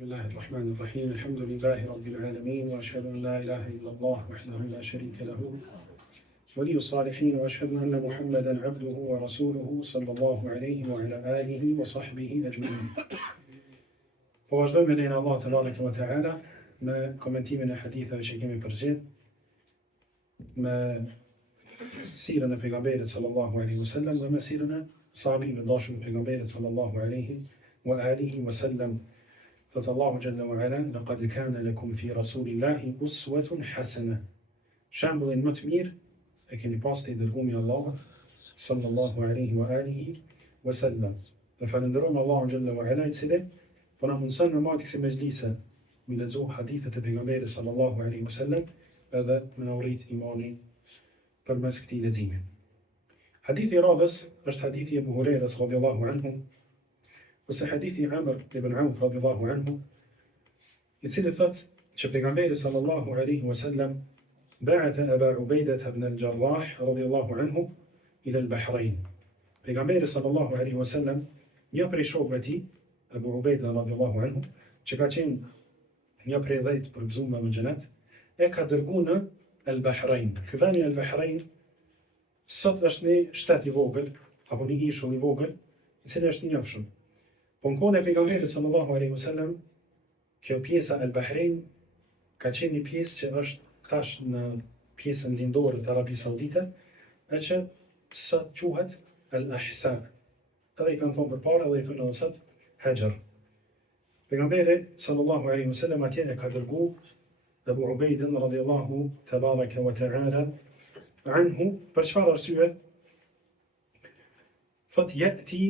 بسم الله الرحمن الرحيم الحمد لله رب العالمين وأشهد أن لا إله إلا الله وحده لا شريك له ولي الصالحين وأشهد أن محمدا عبده ورسوله صلى الله عليه وعلى آله وصحبه أجمعين. وأجمع لنا الله تبارك وتعالى ما كومنتيمنا حديثا شيكيمي برزيد ما سيرنا في غابيرة صلى الله عليه وسلم وما سيرنا صحابي بداشم في غابيرة صلى الله عليه وآله وسلم. Thëtë Allahu Jalla wa Ala, laqad kana lakum fi Rasulillahi uswatun hasana. Shembullin më të mirë e keni pas te i dërgumi Allahut sallallahu alaihi wa alihi wa sallam. Dhe falenderojmë Allahun Jalla wa Ala i cili po na mundson në mati kësaj mezhlise me lexu hadithet e pejgamberit sallallahu alaihi wa sallam edhe me na urrit imani përmes këtij leximi. Hadithi i radhës është hadithi e Abu Hurajras radhiyallahu anhu. Ose hadithi Amr ibn Auf radhiyallahu anhu, i cili thot që pejgamberi sallallahu alaihi wasallam ba'atha Aba Ubaidah ibn al-Jarrah radhiyallahu anhu ila al-Bahrain. Pejgamberi sallallahu alaihi wasallam një prej shokëve të tij, Abu Ubaidah radhiyallahu anhu, që ka qenë një prej 10 përgëzuarve në xhenet, e ka dërguar në al-Bahrain. Ky vend al-Bahrain sot është një shtet i vogël apo një ishull i vogël, i cili është i njohshëm. Po në kohën e pejgamberit sallallahu alaihi wasallam, kjo pjesa e Bahrein ka qenë një pjesë që është tash në pjesën lindore të Arabisë Saudite, e që sot quhet Al-Ahsa. Edhe i kanë thonë përpara edhe i thonë edhe sot Hajar. Pejgamberi sallallahu alaihi wasallam atje e ka dërguar Abu Ubaidin radhiyallahu tabaraka wa ta'ala anhu për çfarë arsye? Thot yati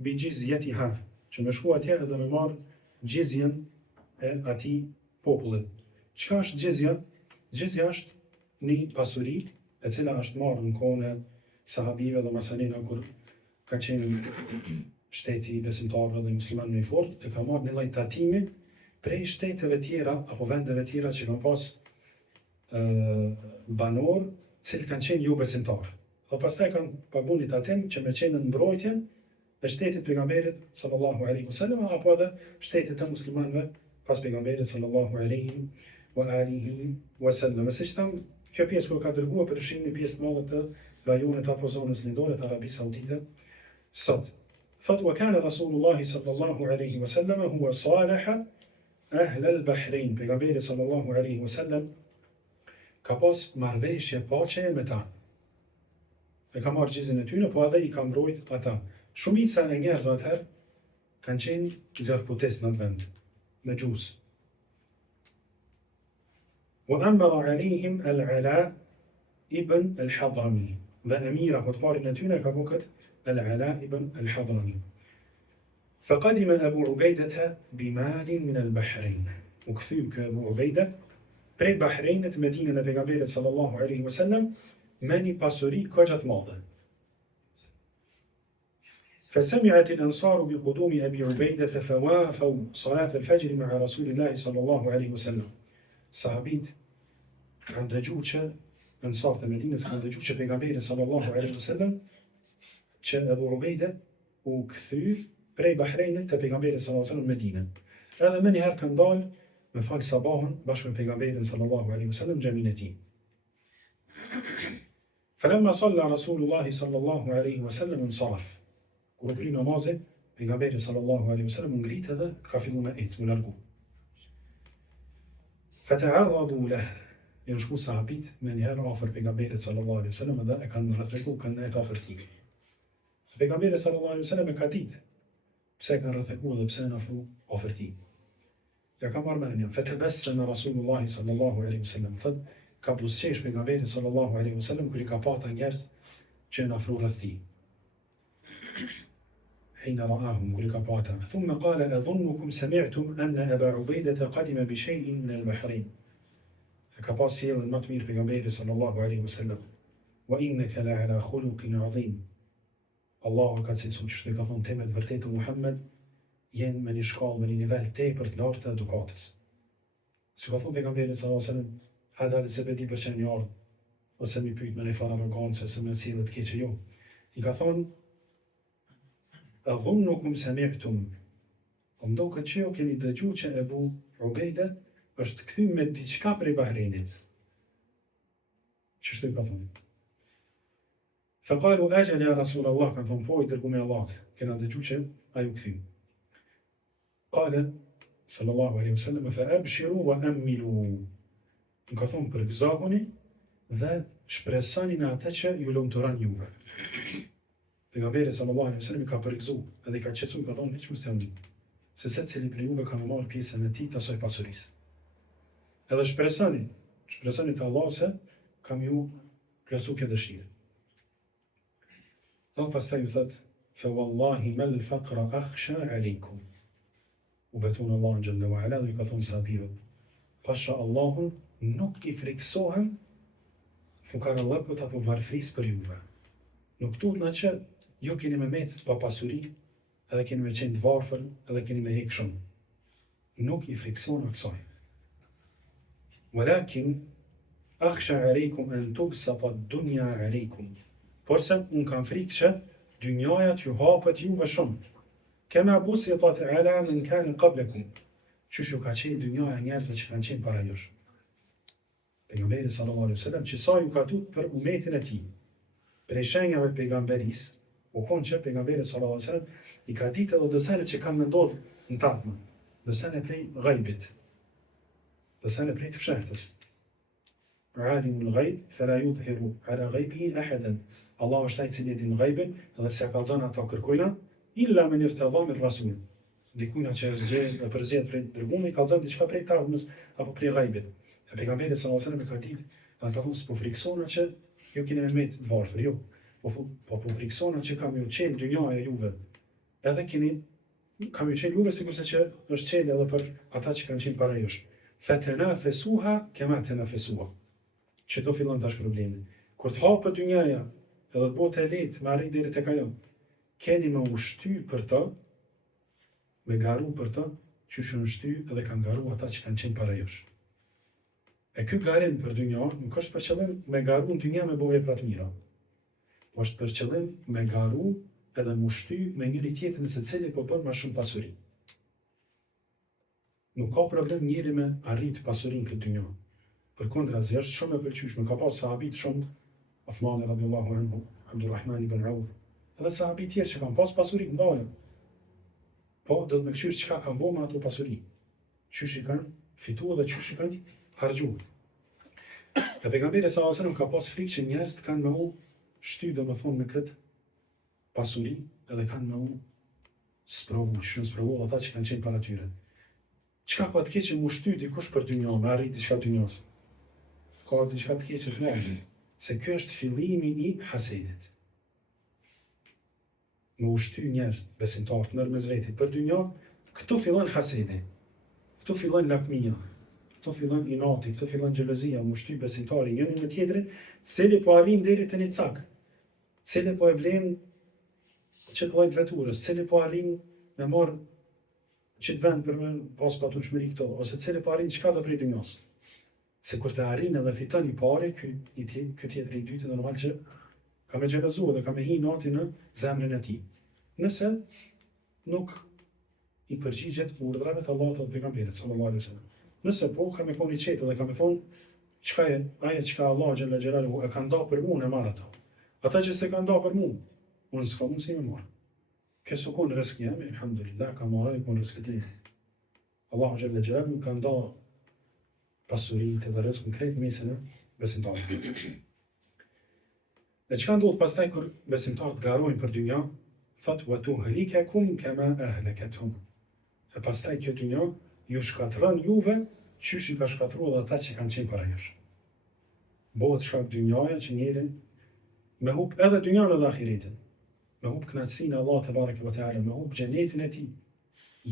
bi jizyatiha, që me shku atje edhe me marë gjizjen e ati popullit. Çka është gjizja? Gjizja është një pasuri e cila është marë në kohën e sahabive dhe masanina kur ka qenë shteti besimtarëve dhe muslimanëve i fortë, e ka marë një lloj tatimi prej shteteve tjera apo vendeve tjera që kanë pas banor, cilë kanë qenë jo besimtarë. Dhe pastaj kanë paguar një tatim që me qenë në mbrojtjen e shtetit pejgamberit sallallahu alaihi wasallam apo edhe shtetit të muslimanëve pas pejgamberit sallallahu alaihi wa alihi wasallam. Siç tham, kjo pjesë kur ka dërguar përfshin një pjesë të madhe të rajonit apo zonës lindore të Arabisë Saudite sot. Thot wa kana Rasulullah sallallahu alaihi wasallam huwa salaha ahl al-Bahrain. Pejgamberi sallallahu alaihi wasallam ka pas marrëveshje paqe me ta. E ka marrë gjizjen e tyre, po edhe i ka mbrojt ata. Shumica e njerëzve atëherë kanë qenë zjarputes në atë vend, me gjus. Wa amara alihim al-Ala ibn al-Hadrami. Dhe emira po të parin e tyre ka bu këtë al-Ala ibn al-Hadrami. Faqadima Abu Ubaidah bimalin min al-Bahrain. U kthy ky Abu Ubaidah prej Bahreinit me dinën e pejgamberit sallallahu alaihi wasallam me një pasuri kaq të madhe. فسمعت الأنصار بقدوم أبي عبيدة فوافوا صلاة الفجر مع رسول الله صلى الله عليه وسلم. صحابيت kanë dëgjuar që ansarët e Medinës kanë dëgjuar që pejgamberi sallallahu alaihi wasallam që Abu Ubaida u kthy prej Bahreinit te pejgamberi sallallahu alaihi wasallam në Medinë. Edhe më njëherë kanë dalë me fal sabahun bashkë me pejgamberin sallallahu alaihi wasallam xhamin e tij. فلما صلى رسول الله صلى الله عليه وسلم انصرف. Kur kri namazin, pejgamberi sallallahu alaihi wasallam ngrit edhe ka filluar me ecë, me largu. Fata'arradu lahu. Janë shku sahabit me njëherë afër pejgamberit sallallahu alaihi wasallam dhe e kanë rrethëku, kanë ndajt afër tij. Pejgamberi sallallahu alaihi wasallam e ka ditë pse kanë rrethëku dhe pse në afër tij. Ja ka marrë mendjen, fatabassama Rasulullah sallallahu alaihi wasallam. Thot ka buzëqesh pejgamberi sallallahu alaihi wasallam kur I ka pata njerëz që në afru rreth tij. حين رآهم كل كباتا ثم قال أظنكم سمعتم أن أبا عبيدة قدم بشيء من البحرين. كباس سيل المطمير في غمبير صلى الله عليه وسلم وإنك لعلى خلق عظيم. الله قد سيسون شتك أظن تمت فرتيت محمد ين من إشكال من نيفال تيبر لارتا دوكاتس. سيكون في غمبير صلى الله عليه وسلم هذا السبدي برشان يار وسمي بيت من إفار أرغانس سمي سيلة كيتش يوم. يكاثون أظنكم سمعتم Më duket që ju keni dëgjuar që Ebu Ubejde është kthy me diçka prej Bahreinit. Ç'është ka thonë? Faqalu ajal ya Rasulullah, kanë thonë po i dërguar i Allahut, kena dëgjuar që ai u kthy. Qala sallallahu alaihi wasallam fa abshiru wa amilu. Më ka thonë përgëzahuni dhe shpresoni në atë që ju lumturon juve. Pejgamberi sallallahu alaihi wasallam ka përgëzuar edhe ka qetësuar, ka thonë hiç mos jam se secili prej juve ka marrë pjesën e tij të asaj pasurisë. Edhe shpresoni te Allahu se kam ju plotsu këtë dëshirë. Dhe pastaj ju thot, fa wallahi mal faqra akhsha alaykum. U betun Allahun xhalla wa ala, dhe ka thonë sahabëve, pasha Allahun nuk i friksohem fukarallëkut apo varfërisë për juve. Nuk tutna që ju keni me met pa pasuri, edhe keni me qenë të varfër, edhe keni me hek shumë. Nuk i frikson kësaj. Walakin akhsha alaykum an tubsata ad-dunya alaykum. Porse unë kam frikë që dynjaja t'ju hapet juve shumë. Kema busitat ala men kana qablakum. Qysh ju ka qenë dynjaja njerëzve që kanë qenë para jush. Pejgamberi sallallahu alaihi wasallam që sa ju ka tut për umetin e tij. Prej shenjave të pejgamberisë, u konë që pejgamberi sallallahu alaihi wasallam i ka ditë edhe dësane që kanë me ndodhë në tatme. Dësane prej gajbit. Dësane prej të fshehtës. Alimul gajb, fela yudhiru ala gajbihi ahadan. Allah është ai i cili e din gajbin dhe s'ia kallzon ato kërkojna, illa men irtadha min rasul. Dikujna që e përzgjedh prej dërgumit, i kallzon diçka prej tavmës apo prej gajbit. E pejgamberi sallallahu alaihi wasallam ka ditë, dhe ka thonë s'po friksona që ju keni me met të varfër, jo. Po friksona që kam ju qenë dynjaja juve. Edhe kam ju qenë juve sikurse që është qenë edhe për ata që kanë qenë para jush. Fatanafasuha kama tanafasuha. Çdo fillon tash problemi. Kur të hapet dynjaja, edhe të bëhet e lehtë me arrit deri tek ajo, keni me ushty për të, me garu për të, që shën shty edhe kanë garu ata që kanë qenë para jush. E ky garim për dynja nuk është për qëllim me garu në dynja me bëvje pra të mira. Po është për qëllim me garu edhe me ushty me njëri tjetrin se cili po bën më shumë pasuri. Nuk ka problem njëri me arrit pasurinë këtë dynja. Përkundrazi është shumë e pëlqyeshme, ka pas sahabit shumë, Uthmani radhiyallahu anhu, Abdulrahman ibn Auf, edhe sahabit tjerë që kanë pas pasuri të mëdha. Po do të më këshysh çka kanë bëu me ato pasuri. Çysh i kanë fituar dhe çysh i kanë harxhuar. E pejgamberi sallallahu alaihi wasallam ka pas frikë që njerëzit kanë me u shty domethënë me këtë pasuri, edhe kanë me u sprovu ata që kanë qenë para tyre. Çka ka të keqe mu shty dikush për dynjë, me arrit diçka dynjos. Ka diçka të keqe fjalë, se ky është fillimi i hasedit. Me ushty njerëz besimtar të nërmes vetit për dynjë, këtu fillon hasedi. Këtu fillon lakmia. Këtu fillon inati, këtu fillon xhelozia, mu shty besimtari njëri me tjetrin, cili po arrin deri te një cak, cili po e blen çet lloj veturës, cili po arrin me marr çet vend për me pas patueshmëri këto, ose cili po arrin çka do prej dynjos. Se kur të arrin edhe fiton i pari, ky tjetri i dytë normal që ka me xhelozu dhe ka me hi nati në zemrën e tij. Nëse nuk i përgjigjet urdhrave të Allahut dhe pejgamberit sallallahu alaihi wasallam. Nëse po, ka me thonë i qetë dhe ka me thonë, çka e, aje çka Allah xhalla xhelaluhu e ka nda për mua e marr ato. Ata që se ka nda për mua, unë s'ka mundsi me marr. Këso kon rrezik jam, alhamdulillah, ka marrë kon rrezik tim. Allahu xhalla xhelaluhu ka nda pasurinë dhe rrezikun krejt mesin e besimtarit. Dhe çka ndodh pastaj kur besimtarët garojnë për dynja, thot wa tuhlikakum kama ahlakathum. E pastaj kjo dynja ju shkatron juve qysh i ka shkatruar ata që kanë qenë para jush. Bëhet shkak dynjaja që njëri me hub edhe dynjan edhe ahiretin. Me hub kënaqësinë e Allahut te bareke ve teala, me hub xhenetin e tij.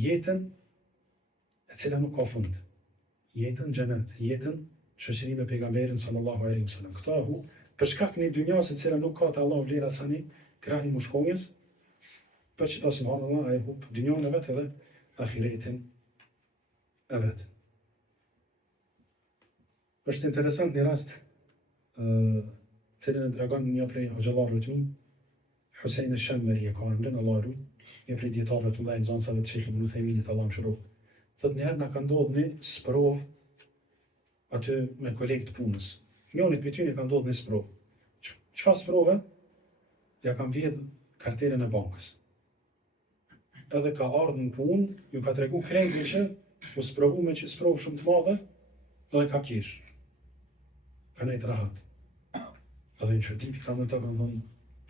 Jetën e cila nuk ka fund. Jetën xhenet, jetën shoqëri me pejgamberin sallallahu alaihi wasallam. Këto për shkak një dynjas e cila nuk ka te Allahu vlera sani, krahi mushkonjës, për që ta subhanallahu ai hub dynjan e vet edhe ahiretin e vet. Është interesant një rast cilën e tregon një prej hoxhallarëve të mi, Hussein al-Shammari e ka ëndën, Allah e ruaj, një prej dietarëve të mëdhenj nxënësave të Sheikhut Ibn Uthayminit, Allah më shërof. Thotë një herë na ka ndodhur një sprov aty me kolegë të punës. Njëri prej tyre ka ndodhur një sprov. Çfarë sprove? Ja kam vjedh kartelën e bankës. Edhe ka ardhur në punë, ju ka tregu krejtë që u sprovu me që sprov shumë të madhe, edhe ka kish. Ka nejtë rahat. Edhe në qëtit këta me ta kanë thonë,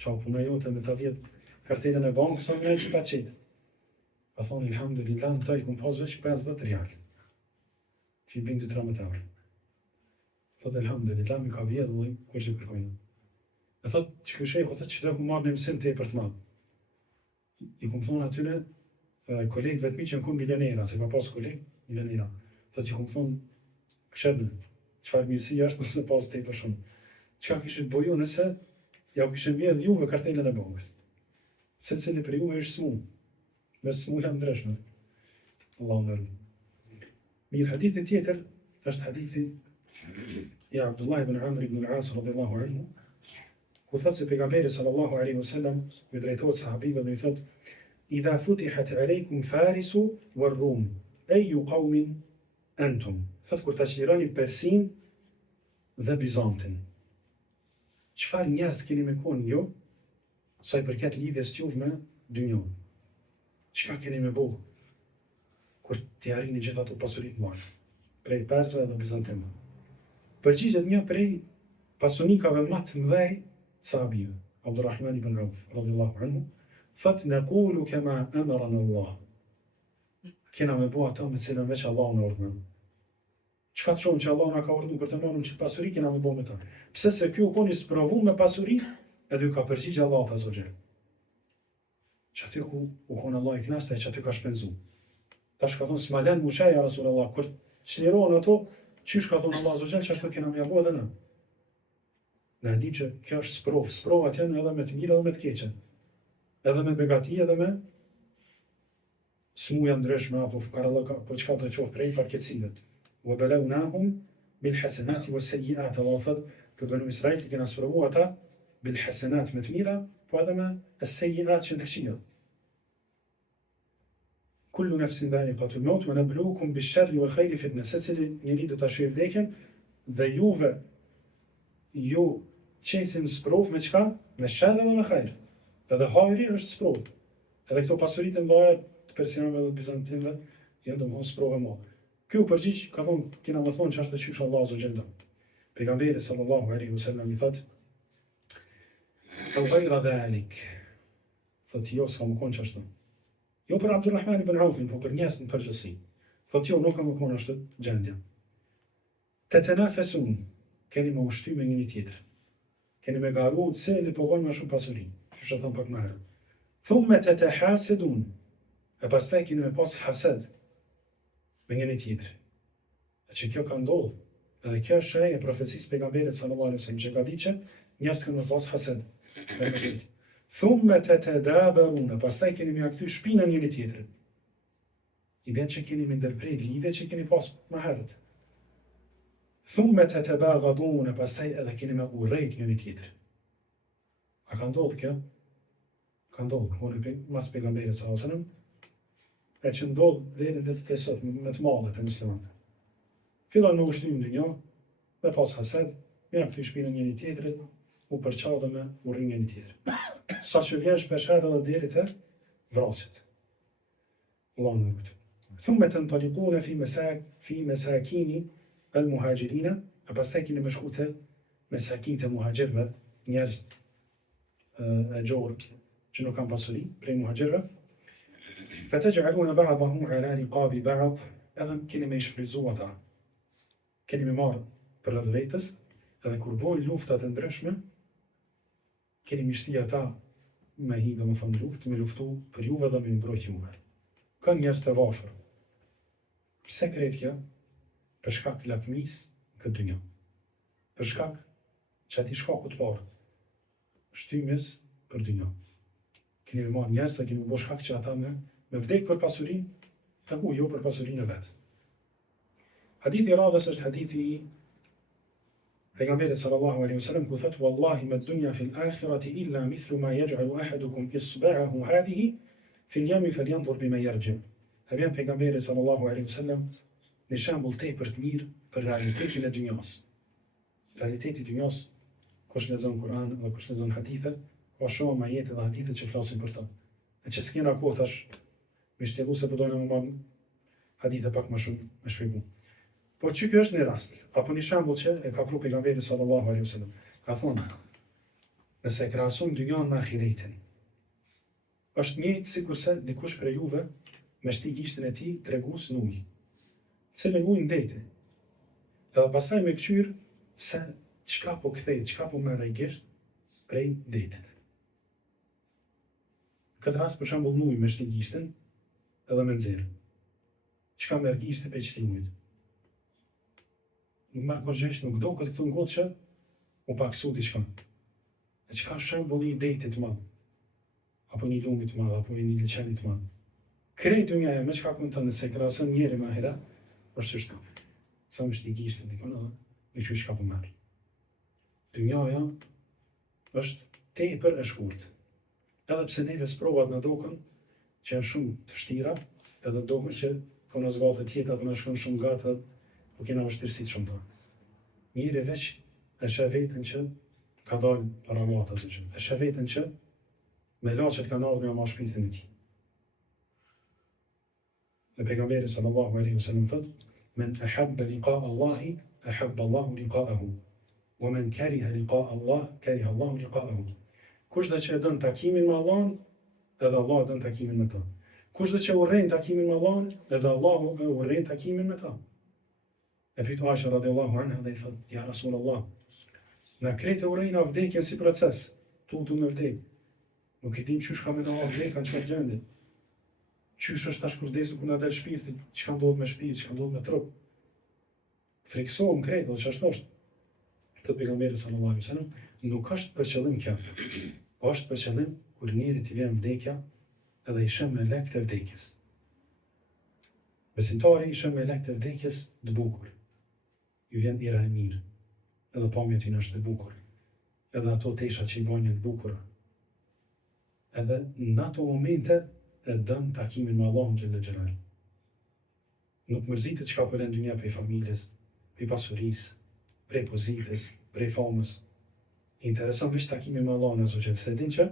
qau puna jote me ta vjedh kartelën e bankës, sa me që ka qitë. Ka thonë, ilhamdulillah, në ta i kum pas veç 50 rial. Që i bindi 13 eurë. Thotë, ilhamdulillah, mi ka vjedh, dhe kur që kërkojnë. E thotë, që këshej, thotë, që të ku marrë një mësim të e për të madhë. I kum thonë atyre, kolegë vetëmi që në kun milionera, se ka pas kolegë, milionera. Thotë që kum thonë, këshednë, qëfar mirësi është nëse pas të e për shumë. Qa kishit boju nëse, ja u kishin vjedh juve kartelën e bankës. Se cili për juve është smu. Me smu jam ndreshme. Allah më rrë. Mirë, hadithi tjetër, është hadithi i Abdullah ibn Amr ibn al-As radhiyallahu anhu, ku thotë se pejgamberi sallallahu alaihi wasallam i drejtohet sahabive dhe i thotë: "Idha futihat alaykum Farisu war-Rum, ayu qawmin antum?" Thotë kur ta çlironi Persin dhe Bizantin. Çfarë njerëz keni me kon ju, sa i përket lidhjes juve me dynjon? Çka keni me bo? Kur t'i arrini gjithë ato pasuritë marrë, prej Persëve dhe Bizantinëve. Përgjigjet një prej pasunikave më të mëdhej sahabive, Abdurrahman ibn Auf, radhiyallahu anhu, thotë naqulu kama amarana Allah. Kena me bo ato me cilën veç Allah në urdhën. Çka të shohim që Allah na ka urdhëruar për të marrë që pasuri, kena me bo me ta. Pse se ky u koni sprovu me pasuri, edhe ju ka përgjigj Allah azza wa jall. Që aty ku u konë Allah i knashtë, që aty ka shpenzu. Tash ka thonë, s'ma len mushaj, ja Rasulullah, kur çlirohen ato, qysh ka thonë Allah azza wa jall, që ashtu kena me jabo edhe në. Në dim që kjo është sprov. Sprovat janë edhe me të mirë edhe me të keqe. Edhe me begati edhe me smuja ndryshme apo fukarallëka, po çka do të qoftë prej fatkeqësive. Wa balawnahum bil hasanati was sayyi'at. Allah thotë për Banu Israil kena sprovu ata bil hasanat me të mira, po edhe me as-sayyi'at që të këqija. Kullu nafsin dha'iqatul maut wa nabluukum bish-sharri wal khayri fitna. Secili njeri do ta shojë vdekjen dhe juve ju qesin sprov me çka? Me sherr dhe me hajër. Edhe hajri është sprov. Edhe këto pasuritë e mëdha të persianëve dhe bizantinëve janë domosdoshmë sprov e madhe. Ky u përgjigj, ka thonë, kena më thonë që është qysh Allah azza jalla. Pejgamberi sallallahu alaihi wasallam i thotë: "Au ghayra dhalik." Thotë jo, s'ka më konë që ashtu. Jo për Abdurrahman ibn Aufin, po për njerëz në përgjithësi. Thotë jo, nuk ka më konë ashtu gjendja. Tatanafesun, keni me ushty me njëri tjetër. Keni me garu se li po bën më shumë pasuri. Që thon pak më herët. Thumma tatahasidun. E pastaj keni me pas hased me njëri tjetër. E që kjo ka ndodhur. Edhe kjo është shenjë e profecisë pejgamberit sallallahu alaihi wasallam që ka ditë që njerëz kanë me pas hased. Thumma tatadabarun. Pastaj keni me akthy shpinën njëri tjetrit. I bën që keni me ndërprer lidhje që keni pas më herët. Thumma tatabaghadun, pastaj edhe keni me urrejt njëri tjetrin. A ka ndodhur kjo? Ka ndodhur, unë mas pejgamberit sallallahu alaihi wasallam, e që ndodh deri në ditët e sotme me të madhe të muslimanëve. Fillon me ushtrim në një, me pas hased, me kthy shpinën njëri tjetrit, u përçall dhe me urrë njëri tjetrin. Sa që vjen shpesh herë edhe deri te vrasjet. Allahu na lut. Thumma tantalikuna fi masakini al-muhajirina, e pastaj keni me shku te mesakin të muhajirëve, njerëz e gjorë që nuk kanë pasuri, prej muhajirëve. Fataj'aluna ba'dahum 'ala riqabi ba'd, edhe keni me shfrytzu ata. Keni me marrë për rreth vetës, edhe kur bojnë lufta të ndryshme, keni me shti ata me hi dhe më thonë luftë, me luftu për juve dhe me mbrojt juve. Kanë njerëz të varfër. Pse kretë kjo? Për shkak lakmis në këtë dynjë. Për shkak që ati shkaku të parë, shtymis për dynjë. Keni me marrë njerëz se keni me bo shkak që ata me vdek për pasurin, e ku jo për pasurin e vetë. Hadithi i radhës është hadithi Pejgamberi sallallahu alaihi wasallam ku thot wallahi ma dunya fil akhirati illa mithlu ma yaj'alu ahadukum isba'ahu hadhihi fil yami falyanzur bima yarji'. E vjen pejgamberi sallallahu alaihi wasallam në shembull tepër të mirë për realitetin e dynjas. Realiteti i dynjas, kush lexon Kur'an dhe kush lexon hadithe, ka shumë ajete dhe hadithe që flasin për ta. E që s'kena kohë tash me shtjellu se po dojnë më marrë hadithe pak më shumë me shpjegu. Por që kjo është një rast, apo një shembull që e ka pru pejgamberi sallallahu alaihi wasallam. Ka thonë, nëse krahasojmë dynjan me ahiretin, është njëjtë sikurse dikush prej juve me shti gishtin e tij tregus në ujë. Cilën ujë ndete. Edhe pastaj me kqyr se çka po kthej, çka po merr ai gisht prej detit. Këtë rast për shembull në ujë me shti gishtin edhe me nxjerr. Çka merr gishti pe çti ujit? Nuk marrë kërgjesh, nuk do këtë këtu në gotë që u paksu diçka. E çka shembulli i detit madh, apo një lumit madh, apo një liçenit madh. Krejt dynjaja me çka kupton nëse krahason njëri me ahira, është çështë. Sa më shti gishtin dikon edhe me që çka po merr. Dynjaja është tepër e shkurtë. Edhe pse neve sprovat në dokën që janë shumë të vështira, edhe dokën që po në zgatë tjetër, po në shkon shumë gatë, po kena vështirësi shumë të. Njëri veç e shë vetën që ka dalë para matë atë gjë. E shë vetën që me laqet ka ardhur me ma shpirtin e tij. Dhe pejgamberi sallallahu alaihi wasallam thot: "Men ahabba liqa Allahi, ahabba Allahu liqa'ahu. Wa man kariha liqa Allah, kariha Allahu liqa'ahu." Kush dhe që e dën takimin me Allahun, edhe Allah e dën takimin me ta. Kush dhe që urrejn takimin me Allahun, edhe Allahu e urrejn takimin me ta. E pyet Aisha radhiyallahu anha dhe I thot: "Ja Rasulullah, na krejtë urrejna vdekjen si proces, tu me vdek. Nuk e dim çysh ka me na vdek, kanë çfarë gjendje. Çysh është tash kur vdesu ku na del shpirti, çka ndodh me shpirt, çka ndodh me trup." Friksohem krejt, dhe ç'është është. Të pejgamberi sallallahu alaihi wasallam, nuk është për qëllim kjo. Është për qëllim kur njëri t'i vjen vdekja edhe I shën me lek të vdekjes. Besimtari I shën me lek të vdekjes të bukur. Ju vjen ira e mirë, edhe pamja t'ynë është e bukur, edhe ato tesha që I bojnë të bukura. Edhe në ato momente e dën takimin me Allahun xhelle xhelal. Nuk mërzitet çka po lën dynja prej familjes, prej pasurisë, prej pozitës, prej famës. Intereson veç takimi me Allahun azza xhel, se din që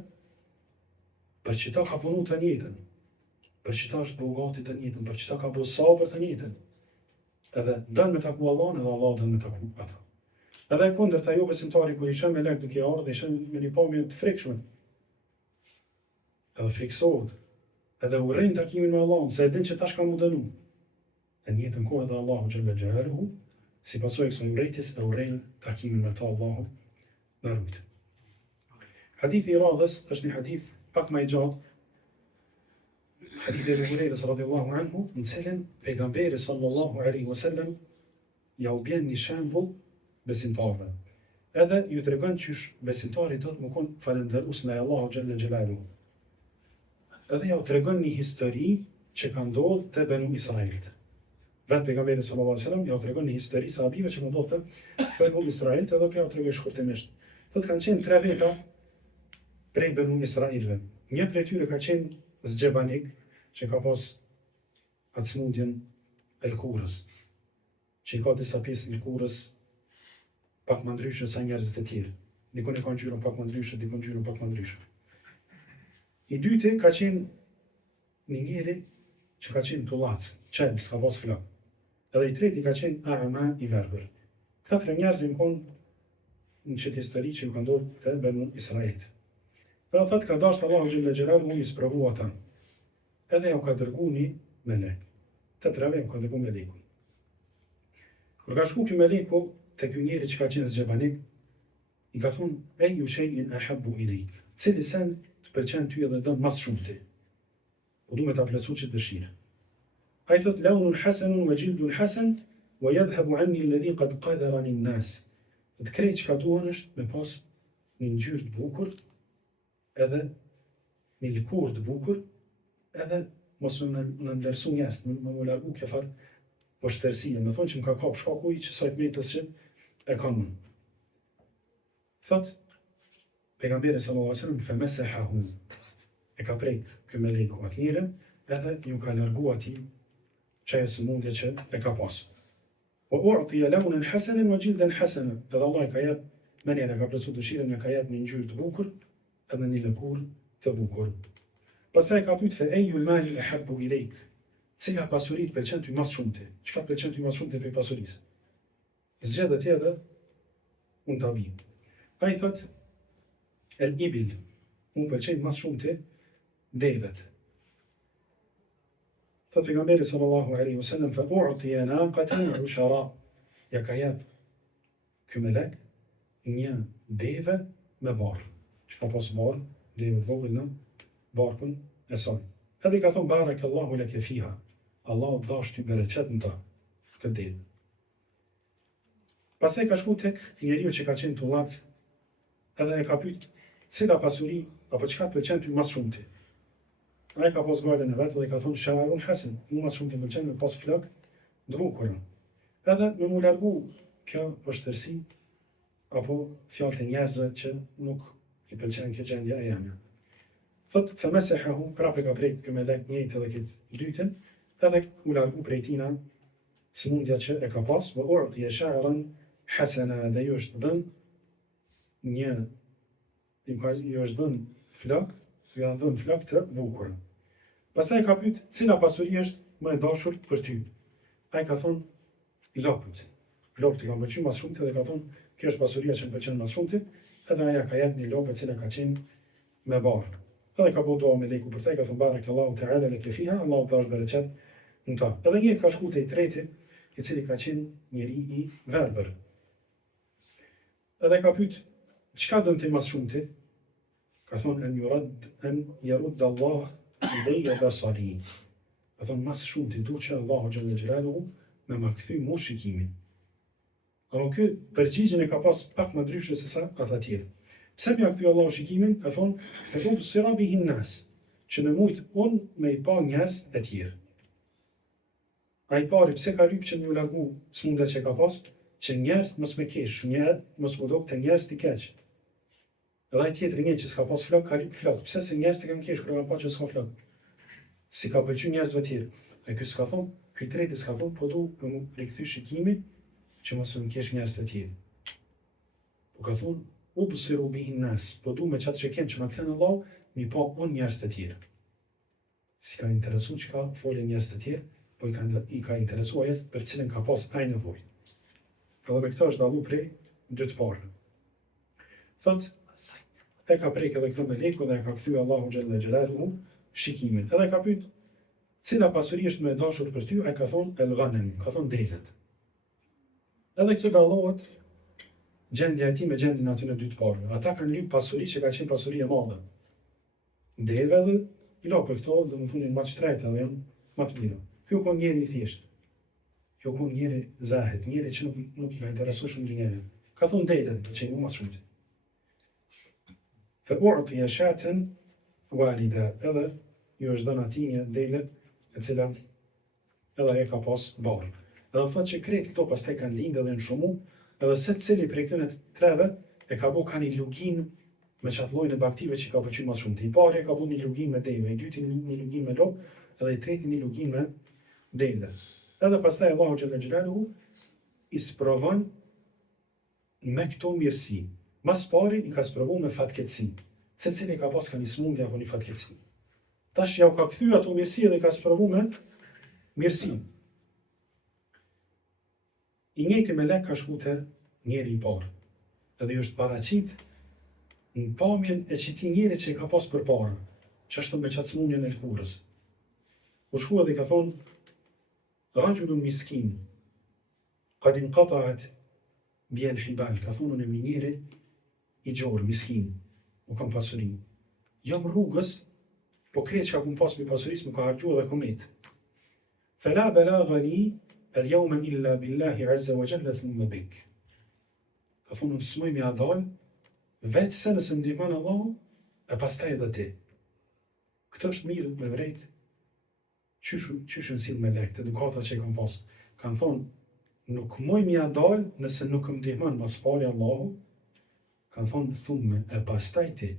për çita ka punu të njëjtën, për çita është bogati të njëjtën, për çita ka bo sabër të njëjtën. Edhe dën me taku Allahun, edhe Allah dën me taku ata. Edhe e kundërta jo besimtari kur I shën me lek duke ardhur dhe I shën me një pamje të frikshme. Edhe friksohet, edhe urrejn takimin me Allahun, se e din që tash ka mu dënu. E njëjtën kohë edhe Allahu xhelle xhelaluhu, si pasojë e kësaj urrejtjes e urrejn takimin me ta Allahu na rujt. Hadithi I radhës është një hadith pak më I gjatë. Hadithi Ebu Hurejrës radhiyallahu anhu, në cilin pejgamberi sallallahu alaihi wasallam ja u bjen një shembull besimtarëve. Edhe ju tregon qysh besimtari do të më kon falëndërues ndaj Allahu xhelle xhelaluhu. Edhe ja u tregon një histori që ka ndodhur te Banu Israilit. Vetë pejgamberi sallallahu alaihi wasallam ja u tregon një histori sahabive që ka ndodhur te Banu Israilit, edhe ja u tregoj shkurtimisht. Thotë kanë qenë 3 veta prej Banu Israilve. Një prej tyre ka qenë zgjebanik, që ka pas atë smundjen e lkurës, që I ka disa pjesë në lkurës pak më ndryshe sa njerëzit e tjerë. Dikon e ka ngjyrën pak më ndryshe, dikon ngjyrën pak më ndryshe. I dyti ka qenë një njeri që ka qenë tullac, qelë, s'ka pas flak. Edhe I treti ka qenë a'ma I verbër. Këta 3 njerëz I mkon në qëtë histori që ju ka ndodhur te Banu Israilit. Dhe thot ka dashur Allahu xhelle xhelaluhu I sprovu ata. Edhe ja u ka dërgu një melek. Të 3 u ka dërgu melekun. Kur ka shku ky meleku te ky njeri që ka qenë zgjebanik, I ka thonë: "Eju shay'in ahabbu ilayk." Cili sen të pëlqen ty edhe don mas shumë ti. Po duhet ta plotësoj ç't dëshirë. Ai thot: "Lawnun hasanun wa jildun hasan wa yadhhabu anni alladhi qad qadarani an-nas." Të krejt çka duan është me pas një ngjyrë të bukur, edhe një lëkurë të bukur, edhe mos më ndërsu njerëz, më largu kjo fat vështirësia, më thonë që më ka kap shkaku I që sajt metës që e kanë unë. Thot, pejgamberi sallallahu alaihi wasallam famesahahu, e ka prek ky meleku atlirin, edhe ju ka largu atij çaja sëmundje që e ka pas. Wa u'tiya lawnan hasanan wa jildan hasanan, edhe Allah i ka jep menjen, e ka plotsu dëshirën, e ka jep një ngjyrë të bukur edhe një lëkurë të bukur. Pastaj ka pyet fe eyul mali ahabbu ilejk, cila pasuri të pëlqen ty mas shumti? Çka të pëlqen ty mas shumti për pasurisë? Zgjedh atje edhe unë ta vi. Ai thot el ibil, unë pëlqen mas shumti devet. Thot pejgamberi sallallahu alaihi wasallam fa u'tiya naqatan ushara, ja ka jep ky melek një deve me barë. Që ka pas barë, deve të vogël në barkun e saj. Edhe i ka thonë barakallahu leke fiha, Allah të dhash ty bereqet në ta, këtë deve. Pastaj ka shku tek njeriu që ka qenë tullac, edhe e ka pyet cila pasuri apo çka të pëlqen ty mas shumti. Ai ka pas gojën e vet dhe i ka thonë shaarun hasan, më mas shumti më pëlqen me pas flok të bukur. Edhe me mu largu kjo vështirësi apo fjalë të njerëzve që nuk i pëlqen kjo gjendja e jemja. Thot, famesahahu, prapë ka prek ky melek njëjtë edhe këtë dytën, edhe u largu prej tina sëmundja që e ka pas, vë u'tiya sha'ran hasana, dhe ju është dhënë një, ju është dhënë flok, ju janë dhënë flok të bukur. Pastaj ka pyet cila pasuri është më e dashur për ty. Ai ka thonë lopët. Lopët i kanë pëlqyer më shumë dhe ka thonë kjo është pasuria që më pëlqen më shumë, edhe aja ka jep një lopë e cila ka qenë me barë. Edhe ka bëu dua me leku për te, ka thonë barakallahu ta'ala leke fiha, Allahu të dash bereqet në ta. Edhe njëjtë ka shku te i treti, i cili ka qenë njeri i verbër. Edhe ka pyet çka dën ti më shumë ti? Ka thonë en yarud Allah ilayya basari. Ka thonë më shumë ti duhet që Allahu xhalla xhelaluhu me ma kthy mu shikimin. Ama ky përgjigjen e ka pas pak më ndryshe se sa ata tjerë. Pse më kthy Allahu shikimin? Ka thonë fekun sira bihin nas, që me mujt unë me i pa njerëz e tjerë. Ai pari pse ka lyp që më largu smundja që ka pas, që njerëz mos me kesh, mos më dok të njerëz të keq. Edhe ai tjetri një që s'ka pas flok, ka lyp flok. Pse se njerëz të kanë kesh kur kanë pa që s'ka flok? Si ka pëlqyer njerëzve tjerë. E ky s'ka thonë, ky treti s'ka thonë, po du me mu rikthy shikimin që mos më kesh njerëz të tjerë. Po ka thonë, u bësiru bihin nas, po du me qatë që kem që ma këthen Allah, mi pa unë njerëz të tjerë. Si ka interesu që ka folje njerëz të tjerë, po i ka interesu ajet për cilën ka pas aj nevojë. Edhe me këta është dalu prej dy të parë. Thot, e ka prek edhe këtë meleku dhe e ka kthy Allahu xhalla xhelaluhu shikimin. Edhe ka pyet cila pasuri është më e dashur për ty, ai ka thonë el ghanem, ka thonë delet. Edhe këtë dallohet gjendja e tij me gjendjen aty në dy të parë. Ata kanë lyp pasuri që ka qenë pasuri e madhe. Deve dhe i lopë këto, dhe më thunin ma të shtrejta dhe janë ma të mira. Kjo kon njeri i thjeshtë. Kjo kon njeri zahet, njeri që nuk i ka interesu shumë njëri. Ka thonë delet, që i mu ma shumë. Fe u'tiya shaten walida, edhe ju është dhënë atij një dele e cila edhe e ka pas barë. Edhe thot që krejt këto pastaj kanë lindë edhe në shumu, edhe se cili prej këtyre treve e ka bu ka një lugin me qatë llojin e baktive që ka pëlqyer më shumë. I pari ka bu një lugin me deve, i dyti një lugin me lopë, edhe i treti një lugin me dele. Edhe pastaj Allahu xhalla xhelaluhu i sprovon me këto mirësi. Mas pari i ka sprovu me fatkeqësi. Se cili ka pas ka një smundje apo një fatkeqësi. Tash ja u ka kthy ato mirësi dhe ka sprovu me mirësi. I njëjti melek ka shku te njeri i parë. Edhe ju është paraqit në pamjen e qëtij njeri që ka pas përpara, që është me qatë smundjen e lkurës. U shku edhe i ka thonë, rajulun miskin, qad inqata'at bi al-hibal, ka thonë unë një njeri i gjorë, miskin, u kam pasuri. Jam rrugës, po krejt që ka kum pas me pasurisë, më ka hargju dhe komet. Fela balagha li al-yawma illa billahi azza wa jalla thumma bik. Ka thonë unë smoj me adal, veç se nëse ndihmon Allahu, e pastaj edhe ti. Këtë është mirë me vrejt, qysh në sill me lek, të edukata që i kam pas. Kanë thonë, nuk moj me adal nëse nuk më ndihmon mas pari Allahu, kanë thonë thumë e pastaj ti.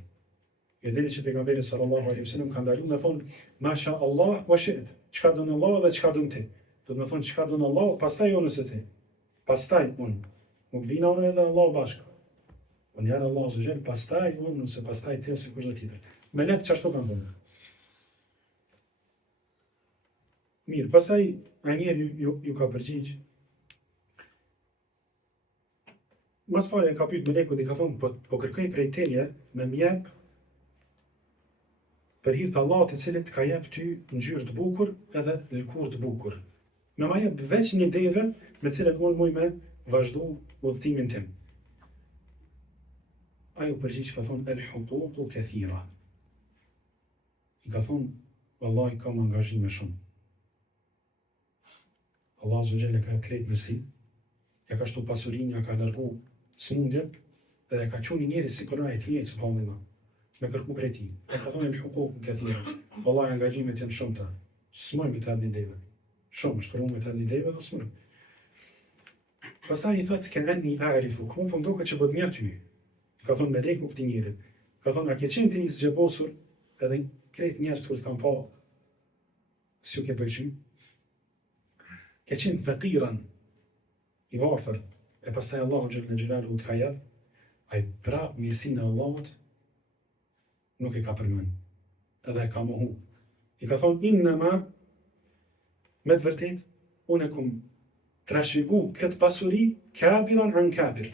Jo dini që pejgamberi sallallahu alaihi wasallam ka ndaluar me thonë masha Allah wa shi't. Çka don Allah dhe çka don ti. Do të më thonë çka don Allah, pastaj unë se ti. Pastaj unë. Nuk vina unë edhe Allah bashkë. Unë janë Allah ose gjelë, pastaj unë, ose pastaj ti ose kush dhe tjetër. Me letë që ashtu kanë bënë. Mirë, pastaj a njerë ju ka përgjigj. Mas pare ka pyet melekut dhe ka thonë, po kërkoj prej teje me mjep për hir të Allahut i cili të ka jep ty ngjyrë të bukur edhe lëkurë të bukur. Me ma jep veç një deve me cilën unë muj me vazhdu udhëtimin tim. Ajo përgjigj ka thonë el-huququ kathira. I ka thonë, vallahi kam angazhime shumë. Allah azza wa jalla ka krejt mirësi, ja ka shtu pasurinë, ja ka largu smundjen, edhe ka qenë njëri si përna e tij subhanallahu. Me kërku prej tij. E ka thonë el-huququ kathira. Vallahi angazhimet janë shumëta. S'moj me të një deve. Shumë, shkëru me të një deve dhe s'moj. Pastaj i thotë, ka'anni a'rifuk, unë po mdoket që bëhet mirë ty. I ka thonë meleku këtij njerit. Ka thonë, a ke qenë ti i zgjebosur, edhe krejt njerëz kur t'kan pa, si u ke pëlqy? Ke qenë faqiran, i varfër, e pastaj Allahu xhalla xhelaluhu t'ka jep, ai prap mirësinë e Allahut nuk e ka përmend. Edhe e ka mohu. I ka thonë, innama, me të vërtet, unë e kum trashëgu këtë pasuri kabiran an kabir,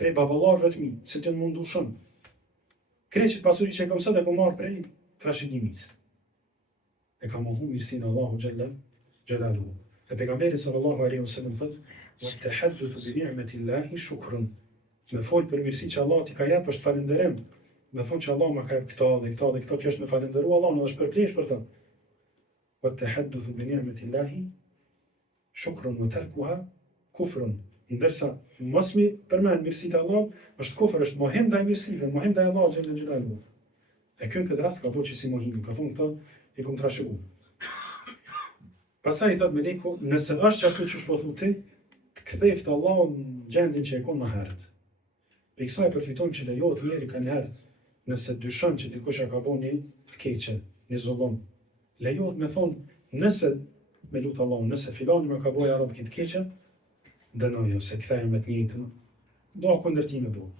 prej baballarëve të mi, se të mundu shumë. Kreqit pasuri që e kam sot e kom marrë prej trashëgimis. E ka mohu mirësinë Allahu xhalla xhelaluhu. E pejgamberi sallallahu alaihi wasallam thotë, wa tahadduthu bi ni'matillahi shukrun. Me fol për mirësitë që Allah t'i ka jep është falënderim. Me thonë që Allah më ka jep këto dhe këto dhe këto, kjo është me falënderu Allah, në është përplesh për të. Wa tahadduthu bi ni'matillahi shukrun wa tarkuha kufrun. Ndërsa mos mi përmend mirësitë e Allahut është kufër, është mohim ndaj mirësive, mohim ndaj Allahut xhalla xhelaluhu. E kënë këtë rast ka po që si mohim, ka thonë këto i kum trashëgu. Pastaj i thot meleku, nëse është ashtu që shpothu ti, të ktheft Allahu në gjendin që e kon më herët. Për kësaj përfitojmë që lejohet njeri ka një herë, nëse dyshon që dikush ka bëu një të keqe, një zullum. Lejohet me thonë, nëse me lutë Allahu, nëse filani më ka bëu ja rob këtë keqe, dënojo se kthehem me të njëjtën. Do kundërtim e bëu.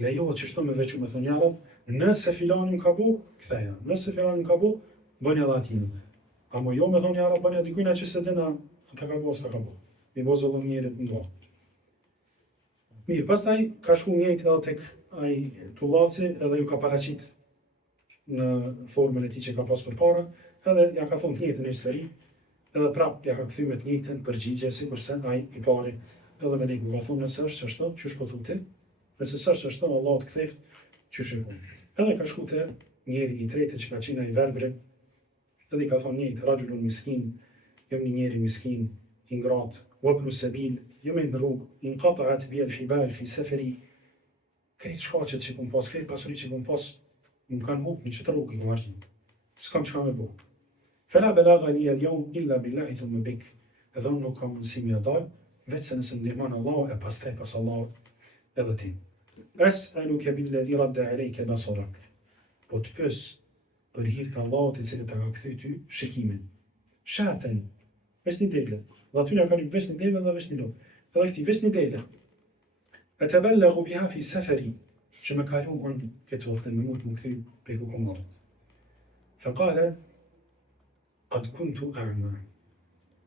Lejohet që shto me veçu me thonë ja rob, nëse filani më ka bëu, ktheja. Nëse filani më ka bëu, bëni edhe atij. Amo jo me thonë ja rob bëni dikujna që se dina ata ka bëu s'ta ka bëu. Mi bo zullum njerit në doa. Mirë, pastaj ka shku njëjtë edhe tek ai tullaci edhe ju ka paraqit në formën e tij që ka pas përpara, edhe ja ka thonë të njëjtën histori, edhe prap ja ka kthy me të njëjtën përgjigje sikurse ai i pari, edhe me diku ka thonë nëse është ashtu, çu po thotë ti? Nëse s'është ashtu, Allahu të ktheft, çu shikon. Edhe ka shku te njëri i tretë që ka qenë ai verbër, edhe i ka thonë njëjtë rajulun miskin, jam një njeri miskin, i ngratë, wabnu sabil, jam në rrugë, inqata'at bi al-hibal fi safari. Krejt shkaqet që kum pas, krejt pasuri që kum pas, më kanë hup në qëtë rrugë i kum arqin. S'kam çka me bo. Fela belagha li al-yawm illa billahi thumma bik. Edhe unë nuk kam mundësi mi dal, veç se nëse ndihmon Allah e pastaj pas Allah edhe ti. Es'aluka billadhi radda alayka basarak. Po të pyes për hir të Allahut i cili ta ka kthy ty shikimin. Shaten, veç një dele. Dhe aty nga ka një veç një dele dhe veç një lo. Edhe këti veç një dele. E të bellaghu biha fi safari, që me kalu unë këtë vëllëtin me mujtë më këthy pe ku kom marrë. Faqala, qad kuntu a'ma.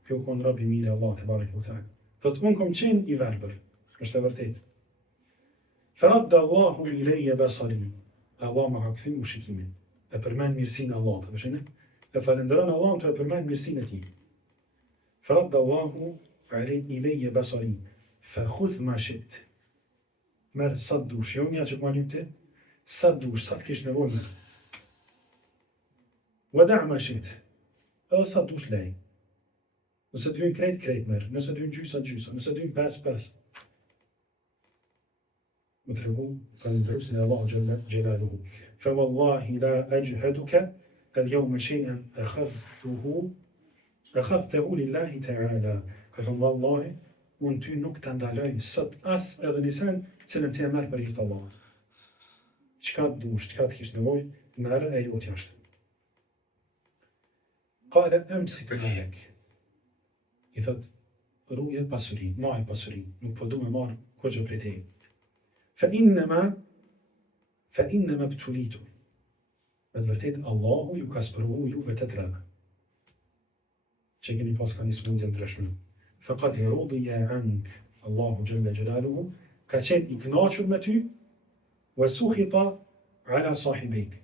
Kjo kon rabi mire Allah të barek u ta'ala. Thot unë kom qenë i verbër, është e vërtet. Faradda Allahu ileje basari. Allah ma ka këthy mu shikimin. E përmend mirësinë Allah të përshene. E falenderan Allah të e përmend mirësinë e ti. Faradda Allahu ileje basari. Fa khudh ma shit. Merë sa të dush, jo mja që këma lypte, sa të dush, sa të kish nevoj merë. Wada' ma shit. Edhe sa të dush lej. Nëse të vynë krejt merë, nëse të vynë gjysa, nëse të vynë pes. Më të regu, ka në ndërësin e Allah Gjelaluhu. Fa wallahi la ajhaduka, edhe jo me shejen e khadhtuhu lillahi ta'ala. Ka thëmë wallahi, unë ty nuk të ndaloj sot as edhe një sen, cilën të e merë për hirtë Allah. çka të dush, çka të kish nevojë, merr e jot jashtë. Qala amsik malak. I thot, ruje pasurinë, maj pasurinë, nuk po du me marr kurrë prej teje. Fa innama btulitu. Me të vërtetë Allahu ju ka sprovu juve të treve. Që keni pas ka një smundje ndryshme. Faqad radiya ank, Allahu xhalla xhelaluhu ka qenë i kënaqur me ty, wa sukhita ala sahibik.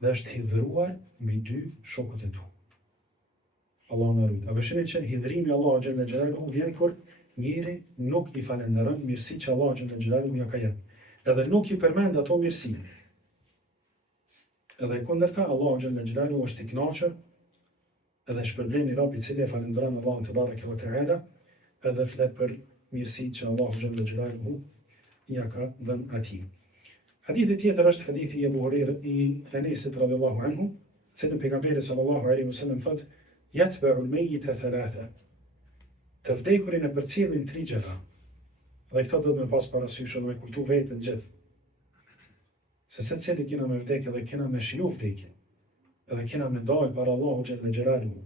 Dhe është hidhëruar mbi dy shokët e tu. Allahu na rujt. A vëshini që hidhrimi Allahu xhalla xhelaluhu vjen kur njeri nuk i falenderon mirësitë që Allahu xhalla xhelaluhu ja ka jep. Edhe nuk i përmend ato mirësi. Edhe kundërta Allahu xhalla xhelaluhu është i kënaqur edhe shpërblen i robi i cili e falenderon Allahun te bareke ve teala, edhe flet për mirësitë që Allahu xhalla xhelaluhu ja ka dhënë atij. Hadithi tjetër është hadithi i Abu Huraira i Anasit radhiyallahu anhu, se pejgamberi sallallahu alaihi wasallam thotë: "Yatba'u al-mayyita thalatha." Të vdekurin e përcjellin 3 gjëra. Dhe këto do të më pas parasysh edhe me kujtu vetën gjithë. Se secili kena me vdekje dhe kena me shiju vdekje. Edhe kena me dalë para Allahu xhalla xhelaluhu.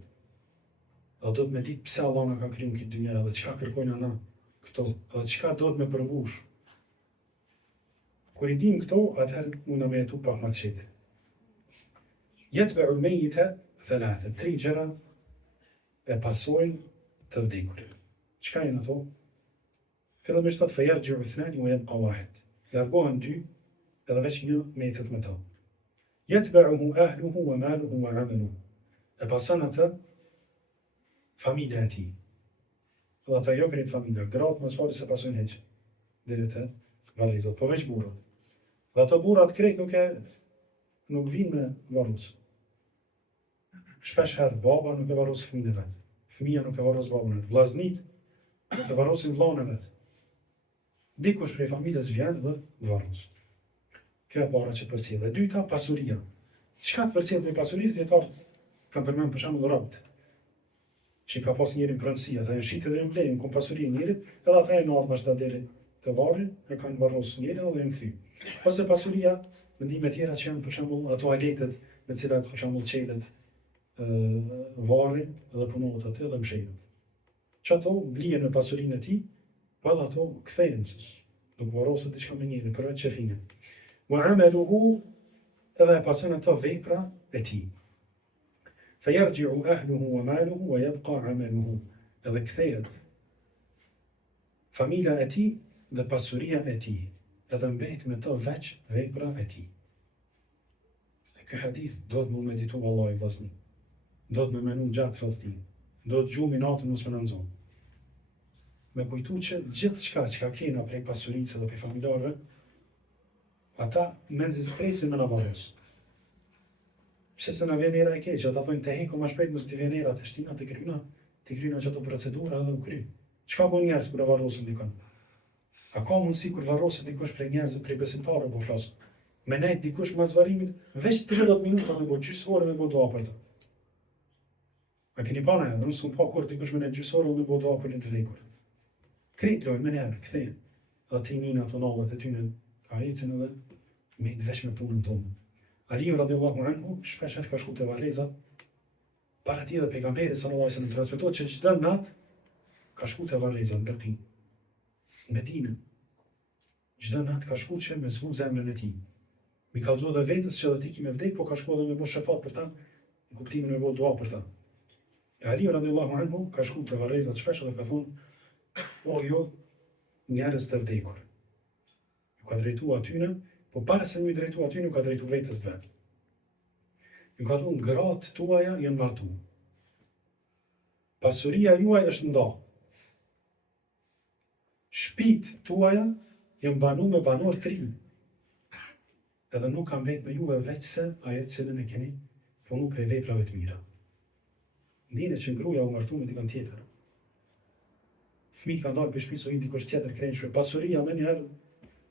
Dhe do të me ditë pse Allah na ka kriju në këtë dynjë dhe çka kërkojnë ana këto, dhe çka do të me përmbush. Kur I dim këto, atëherë mund me jetu pak më të qetë. Yatba'u al-mayyita thalatha. 3 gjëra e pasojnë të vdekurin. Çka janë ato? Fillimisht thotë fayarji'u ithnani wa yabqa wahid. Largohen 2 edhe veç një me jetët me to. Yatba'uhu ahluhu wa maluhu wa 'amaluhu. E pason atë familja e tij. Dhe ata jo krejt familja, gratë më spari se pasojnë heq. Deri te vallëzat, po veç burrat. Dhe ato burrat krejt nuk vinë me varrus. Shpesh herë baba nuk e varros fëmijën e vet. Fëmija nuk e varros babën e vet. Vllaznit nuk e varrosin vllahun e vet. Dikush prej familjes vjen dhe varros. Kjo e para që përcjell. Dhe dyta, pasuria. Çka të përcjell me pasurisë, dietarët kanë përmend për shembull robt. Që ka pas njërin pronësia, dhe janë shitë dhe janë blejnë, kom pasuri njërit, edhe ata e në ardhë ashtë deri të varrin, e kanë varros njërin dhe janë këthy. Ose pasuria, mendime tjera që janë për shembull ato aletet me cilat për shembull qelet varrin dhe punohet aty dhe mshelet. Që ato blijen me pasurinë e tij, po edhe ato kthehen, nuk varroset diçka me njërin, përveç qefinit. Wa 'amaluhu, edhe e pason ato vepra e tij. Fayarji'u ahluhu wa maluhu wa yabqa 'amaluhu. Edhe kthehet familja e tij dhe pasuria e tij, edhe mbet me to veç vepra e tij. Ky hadith do të më meditu vallahi vllazni. Do të më menu gjatë fillestin. Do të gjumi natën mos më nënzon. Me kujtu që gjithçka që kena prej pasurisë dhe prej familjarëve, ata menzis presin me na varros. Pse se na vjen era e keq, ata thonë të heku më shpejt mos t'i vjen era të shtina të kryna çato procedura edhe u kry. Çka bën njerëz kur varrosin dikon? A ka mundësi kur varroset dikush prej njerëzve, prej besimtarëve po flas? Me nejt dikush mas varimit, veç 30 minuta me bo gjysë orë me bo dua për të. A keni pa në edhe, nësë pa kur dikush me nejt gjysë orë me bo dua për një të vdekur. Krejt lojnë me njerë, këthejnë. Dhe të nina të nallet e tyne, ka ecin edhe me i veç me punën tonë. Aliu radhiyallahu anhu shpesh ka shku te valleza para ti dhe pejgamberi sallallahu alaihi wasallam transmetohet që çdo natë ka shku te valleza në Beqi, në Medinë. Çdo natë ka shku që me zbu zemrën e tij. Mi ka thënë dhe vetës që dhe ti ki me vdek, po ka shku edhe me bo shefat për ta, në kuptimin me bo dua për ta. E Aliu radhiyallahu anhu ka shku te valleza shpesh dhe ka thonë: "O jo, njerëz të vdekur." Ju ka drejtu atyne, po para se më i drejtu aty, nuk ka drejtu vetës vetë. Ju ka thonë, gratë tuaja janë martu. Pasuria juaj është nda. Shtëpitë tuaja janë banu me banor të rinj. Edhe nuk kam vetë me juve veç se ajo cilën e keni punu prej veprave të mira. Ndine që ngruja u martu me dikon tjetër. Fëmijët kanë dalë për shtëpisë, u dikush tjetër krejnë pasuria me njëherë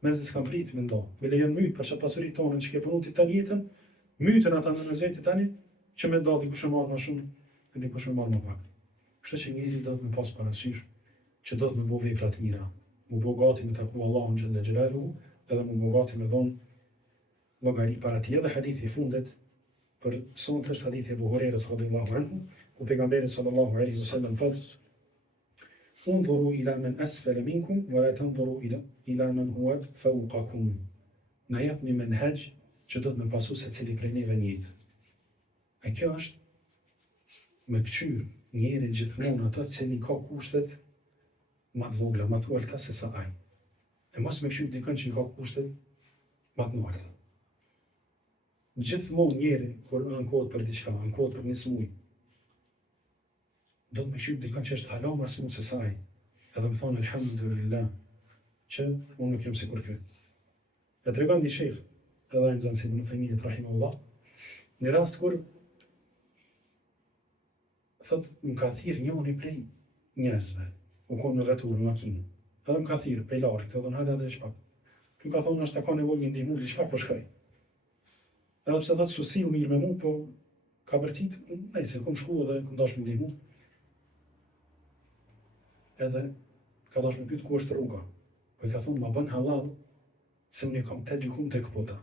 mezi s'kam prit me ndo. Bile janë mytë për që pasurit tonën që ke punu të të njëtën, mytën ata në nëzvetit tani, që me do dikush e marrë më shumë, e dikush me marrë më pak. Kështë që njëri do të me pas parasysh, që do të me bo vepra të mira, mu bo gati me taku Allahun xhalla xhelaluhu, edhe mu bo gati me dhonë llogari para tij. Edhe hadithi i fundit për sonte është hadithi e Abu Hurairës radhiyallahu anhu, ku pejgamberi sallallahu alaihi wasallam thotë: "Undhuru ila man asfala minkum wa la tanzuru ila man huwa fawqakum." Na japni menhaj që do të më pasu se cili prej neve njëjtë. E kjo është me këqyr njeri gjithmonë ato cili ka kushtet ma të vogla, ma të ulta se sa ai. E mos me këqyr dikën që ka kushtet ma të ulta. Gjithmonë njeri, kur ankohet për diçka, ankohet për një smuj, do të me këqyr dikën që është hala ma smu se sa ai. Edhe më thonë, alhamdulillah, që unë nuk jem sikur ky. E tregon një shejkh, edhe ai nxënës Ibn Uthayminit rahimahullah, në rast kur thot më ka thirr njëri prej njerëzve, u kon në vetur në makinë. Edhe më ka thirr prej larg, thonë hajde edhe shpak. Ky ka thonë është ka nevojë një ndihmë diçka po shkoj. Edhe pse thot susi u mirë me mua, po ka vërtit, nëse kom shku edhe kom dash më ndihmu. Edhe ka dash më pyet ku është rruga. Po i ka thonë ma bën halal se unë kam te dykum tek pota.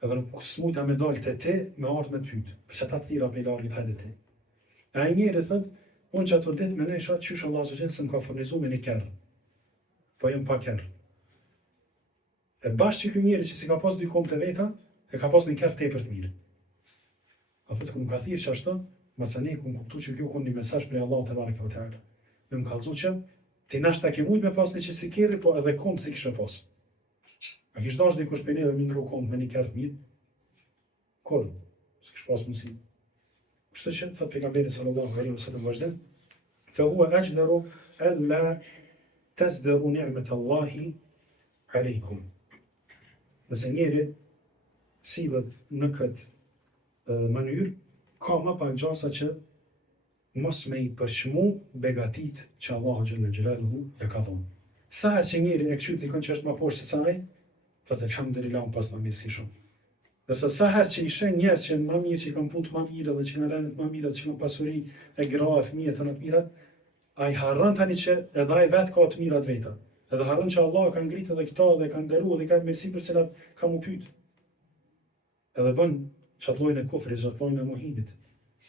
Edhe nuk smuta me dalë të te, me ardhë me të pytë. Përse ta të tira me i largit hajde te. A i njeri thët, unë që ato ditë me ne isha qysh Allah Azza se më ka furnizu me një kerë. Po jem pa kerë. E bashkë që kjo njeri që si ka pas dy kom të veta, e ka pas një kerë tepër të mirë. A thëtë ku më ka thirë që ashtë, masa ne ku më kuptu që kjo kon një mesazh prej Allah të barë kjo të herë. Me më kalzu që, ti nashta ke mujt me pas një që si kerë, po edhe kom si kishe pas. A kish dash dikush për neve me ndru kom me një kerë të mirë? Kur? S'kish pas mundësi. Kështu që, thot pejgamberi sallallahu alaihi wasallam vazhdim, fa huwa ajdaru alla tazdaru ni'mat Allahi aleikum. Nëse njeri sillet në këtë mënyrë, ka më pak gjasa që mos me i përshmu begatit që Allahu xhalla xhelaluhu ja ka dhënë. Sa herë që njeri e këshyt dikon që është më poshtë se saj, thot elhamdulillah unë pas më mirë si shumë. Nëse sa herë që i shen njerëz që më mirë, që i kanë punë të më mira dhe që kanë rënë të më mira, që kanë pasuri e gra e fëmijë të më të mira, ai harron tani që edhe ai vetë ka të mirat veta. Edhe harron që Allah ka ngritë edhe këta dhe ka nderuar dhe ka mirësi për cilat ka mu pyet. Edhe bën çat llojin e kufrit, çat llojin e mohimit.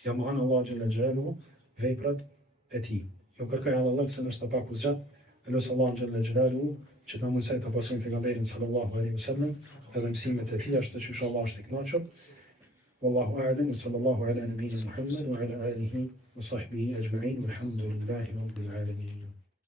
Ja mohon Allah xhalla xhelaluhu veprat e tij. Jo kërkoj Allah se është pa kuzgjat, elos Allah xhalla xhelaluhu që të mundësaj të pasojnë pejgamberin sallallahu alaihi wasallam, edhe mësimet e tij ashtu që Allah është i kënaqur. Wallahu a'lam, sallallahu ala nabiyyina Muhammad wa ala alihi wa sahbihi ajma'in, walhamdulillahi rabbil alamin.